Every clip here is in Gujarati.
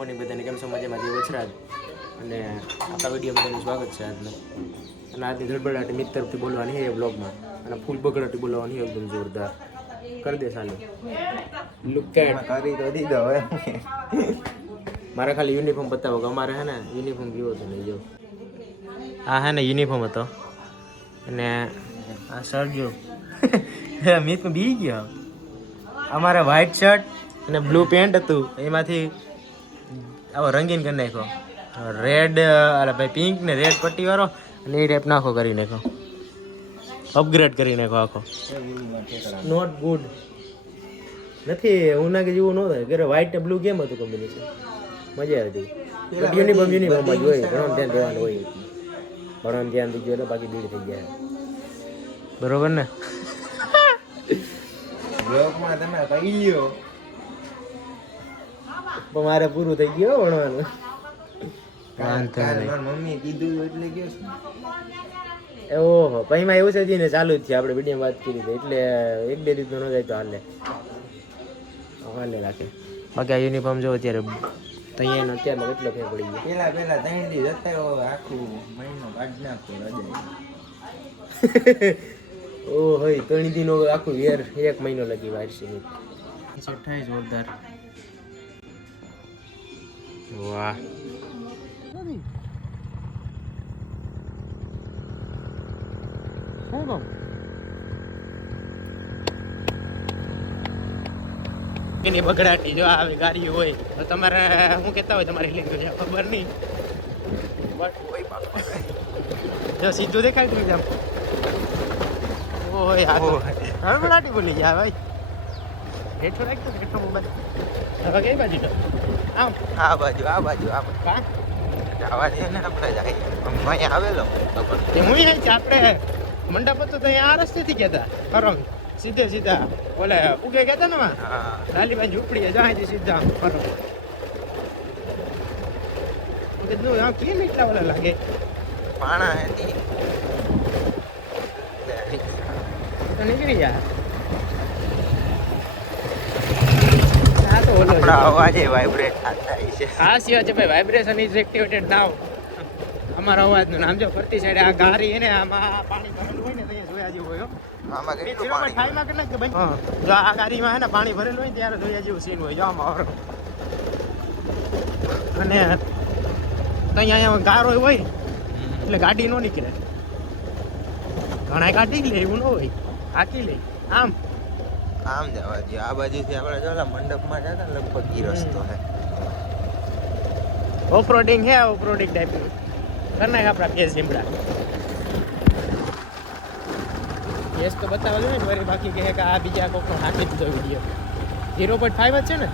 મોર્નિંગ બધાને કેમ છો મજામાં જે વચરાજ અને આપણા વિડીયોમાં સ્વાગત છે આજનું અને આજની ધડબડાટી મિત્ર તરફથી બોલવાની છે એ બ્લોગમાં અને ફૂલ બગડાટી બોલવાની છે એકદમ જોરદાર કરી દે ચાલુ લુક કરી તો દીધો હવે મારે ખાલી યુનિફોર્મ બતાવો કે અમારે હે ને યુનિફોર્મ કેવો હતો નહીં જો આ હે ને યુનિફોર્મ હતો અને આ શર્ટ જો મિત બી ગયો અમારે વ્હાઈટ શર્ટ અને બ્લુ પેન્ટ હતું એમાંથી આવો રંગીન કરી નાખ્યો રેડ અરે ભાઈ પિંક ને રેડ પટ્ટી વાળો અને એ ટાઈપ નાખો કરી નાખો અપગ્રેડ કરી નાખો આખો નોટ ગુડ નથી ઉના કે જેવું ન થાય કે વ્હાઈટ ને બ્લુ કેમ હતું કોમ્બિનેશન મજા આવી બટ યુનિફોર્મ યુનિફોર્મમાં જ હોય ભણવાનું ધ્યાન દેવાનું હોય ભણવાનું ધ્યાન દીધું એટલે બાકી ભીડ થઈ જાય બરોબર ને બ્લોગમાં તમે કહી લ્યો પણ મારે પૂરું થઈ ગયું ભણવાનું મમ્મી કીધું એટલે ગયો છું ઓહો પછી એમાં એવું છે ને ચાલુ જ છે આપણે વિડીયો વાત કરી હતી એટલે એક બે રીતનો ન જાય તો હાલે રાખે બાકી આ યુનિફોર્મ જો અત્યારે તૈયાર અત્યારમાં કેટલો ફેર પડી ગયો પેલા 3 દિવસ હતા આખું મહિનો કાઢી નાખતો રજા ઓ હોય 3 દિનો આખું યર 1 મહિનો લગી વાર છે સેટ થાય જોરદાર વાહ એની બગડાટી જો આવી ગાડીઓ હોય તો તમારે શું કહેતા હોય તમારી લેંગ્વેજ ખબર નહીં બટ હોય જો સીધું દેખાય તું જામ ઓય આ બગડાટી બોલી ગયા ભાઈ હેઠો રાખતો હેઠો મોબાઈલ હવે કઈ બાજુ આમ આ બાજુ કા જવા દે ને આપણે જાય અહીંયા આવેલો તે હું અહીં આપણે મંડપ હતો તો અહીંયા આ રસ્તેથી ગયા હતા સીધા ઓલે ઉગે ગયા હતા ને લાલીબાઈ ઝૂંપડી જાય સીધા ફરો આમ કેમ એટલા ઓલા લાગે પાણા હતી તો નીકળી જા આ તો ઓલો અવાજે વાઇબ્રેટ થાય છે આ સિવાય છે ભાઈ વાઇબ્રેશન ઇઝ એક્ટિવેટેડ નાવ અમારા અવાજનું નામ જો ફરતી સાઈડ આ ગારી એને આમાં પાણી ભરેલું હોય ને તો જોયા જેવું હોય આમાં કેટલું પાણી ખાઈમાં કેટલા કે ભાઈ જો આ ગાડીમાં હે ને પાણી ભરેલું હોય ત્યારે જોયા જેવું સીન હોય જો આમાં અને અહીંયા ગારો હોય એટલે ગાડી ન નીકળે ઘણા કાઢી લે એવું ન હોય હાકી લે આમ જવા દે આ બાજુથી આપણે જો મંડપમાં જતા લગભગ ઈ રસ્તો હે ઓફરોડિંગ હે ઓફરોડિંગ ટાઈપ કરના આપણા કેસ લીમડા કેસ તો બતાવવા જોઈએ ને વળી બાકી કહે કે આ બીજા કોકનો હાથી દીધો વિડીયો 0.5 જ છે ને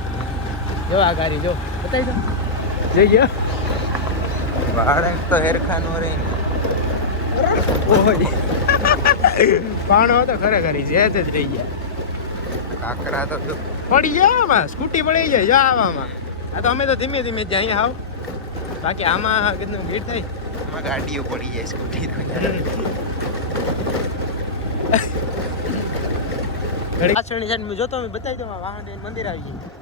જો આ ગાડી જો બતાવી દો જોઈ ગયો બાળક તો હેરખા નો રે ઓય પાણો તો ખરેખર જે તે જ રહી ગયા કાકડા તો પડી ગયા આમાં સ્કૂટી પડી જાય જા આવામાં આ તો અમે તો ધીમે ધીમે જ અહીંયા આવ બાકી આમાં કેટલું ભીડ થાય આમાં ગાડીઓ પડી જાય સ્કૂટી પાછળની સાઈડ જોતો મેં બતાવી દઉં વાહન મંદિર આવી ગયું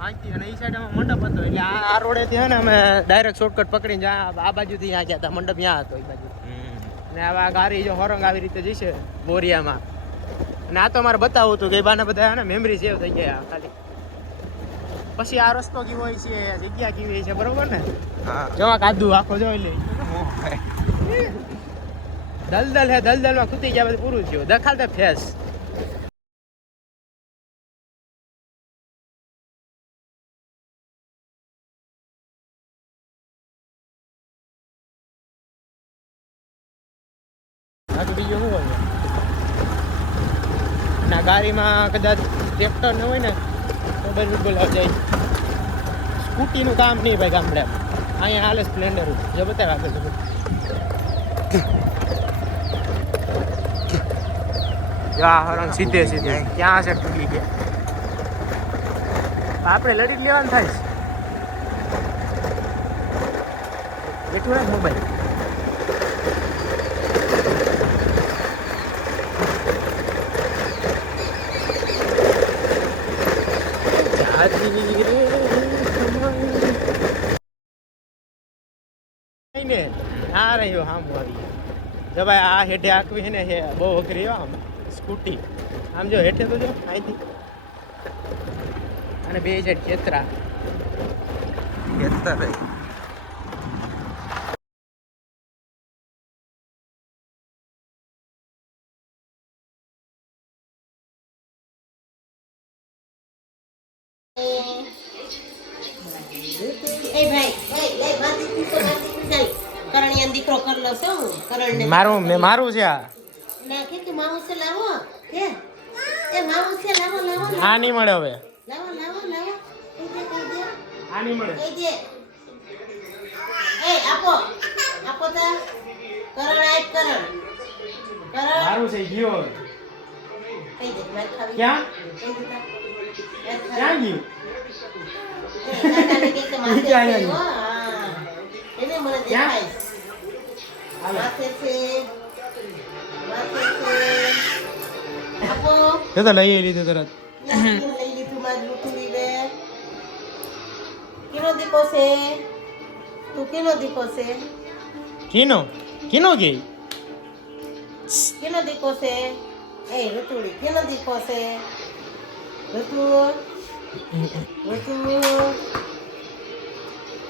અહીંથી અને એ સાઈડ આમાં મંડપ હતો એટલે આ રોડેથી હે ને અમે ડાયરેક્ટ શોર્ટકટ પકડીને જ્યાં આ બાજુથી ત્યાં ગયા હતા મંડપ ત્યાં હતો એ બાજુ અને આવા ગાડી જો હોરંગ આવી રીતે જઈશે બોરિયામાં અને આ તો અમારે બતાવવું હતું કે એ બાના બધા ને મેમરી સેવ થઈ ગયા ખાલી પછી આ રસ્તો કેવો હોય છે જગ્યા કેવી હોય છે બરોબર ને જવા કાદુ આખો જોઈ લે દલદલ હે દલદલમાં ખૂતી ગયા બધું પૂરું થયું દખાલ દે ફેસ બીજું શું હોય ના ગાડીમાં કદાચ ટ્રેક્ટર ન હોય ને તો બધું બોલાવ જાય સ્કૂટીનું કામ નહીં ભાઈ ગામડે અહીંયા હાલે સ્પ્લેન્ડર જો બતાવે આગળ જા હરંગ સીધે ક્યાં છે ટૂટી ગયા આપણે લડી લેવાનું થાય બેઠું રાખ મોબાઈલ ને આ રહ્યો આમ આવી જો ભાઈ આ હેઠે આખવી છે ને હે બહુ અઘરી હો આમ સ્કૂટી આમ જો હેઠે તો જો અહીંથી અને બે છે ખેતરા ખેતર દીકરો કરલો શું કરણ ને મારું છે આ નાખે કે માવું છે લાવો કે એ માવું છે લાવો લાવો આ નહીં મળે હવે લાવો લાવો લાવો કઈ દે આ નહીં મળે કઈ દે એ આપો આપો તા કરણ આપ કરણ મારું છે ગયો હવે કઈ દે માર ખાવી ક્યાં કઈ દે તા ક્યાં ગયું કાકાને કે માથે નીચે આવ્યા છે, હો, હા. એને મને દેખાય માથે છે આપો એ તો લઈ લીધું તરત લઈ લીધું મારું લૂંટુડી રે કેનો દીકો છે તું કેનો દીકો છે કીનો ગઈ કેનો દીકો છે એ ઋતુડી કેનો દીકો છે ઋતુ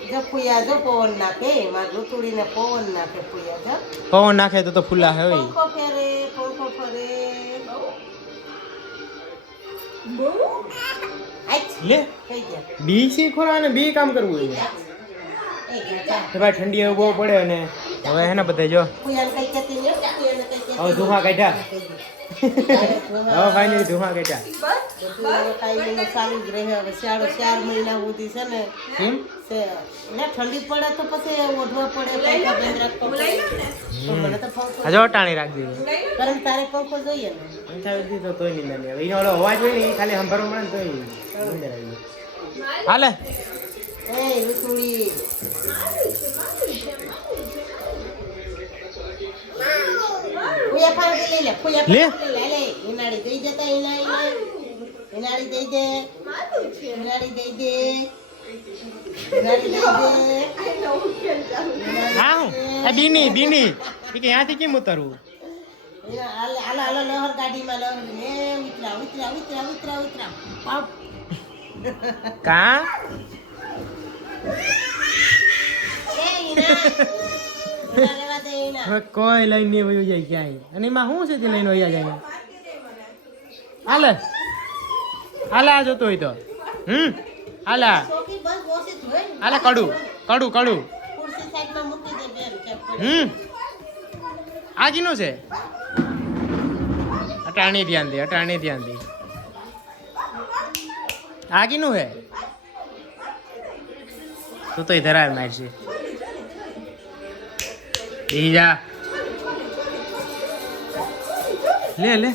જો ફુયા જો પવન નાખે મારી ઋતુડીને પવન નાખે ફુયા જો પવન નાખે તો ફૂલા હે હોય પંખો ફેરે પંખો ફરે બહુ લે થઈ ગયા બી શીખવા અને બી કામ કરવું હોય એ ગયા તો ભાઈ ઠંડી એવું બહુ પડે ને હવે હે ને બધા જો ફુયાને કઈ કહેતી નહીં ફુયાને કઈ કહેતી હવે ધુમા કાઢ્યા હવે ફાઇનલી ધુમા કાઢ્યા કાંઈ ચાલુ જ રહે હવે શિયાળો 4 મહિના સુધી છે ને કેમ છે ને ઠંડી પડે તો પછી ઓઢવા પડે પંખા બંધ રાખવો પડે પણ મને તો પંખો હજો ટાણી રાખી દીધું કારણ તારે પંખો જોઈએ ને પંચાવત દીધો તોય નિંદા નહીં હવે એનો ઓલો અવાજ હોય ને એ ખાલી સાંભળવા મળે ને તોય નિંદા આવી હાલે એ ઋતુડી ફુયા પાણી લઈ લે ફુયા પાણી લઈ લે ઇનાડી દઈ દેતા ઇનાડી દઈ દે ઇનાડી દઈ દે ઇનાડી દઈ દે હા હું એ બીની એ કે ત્યાંથી કેમ ઉતરવું હાલો લહર ગાડીમાં લહર ને ઉતરા પાપ કા એ ઇના લેવા દે ઇના હવે કોઈ લઈને નહીં વયું જાય ક્યાંય અને એમાં શું છે તે લઈને વયા જાય હાલે આ જોતો હોય તો હાલા ચોકી બસ ઓછી જ હોય ને. હાલે કડું ખુરશી સાઈડમાં મૂકી દે બેન કે આ કીનું છે અટાણી ધ્યાન દે આ કીનું હે તું તો ધરાવે મારશે જા લે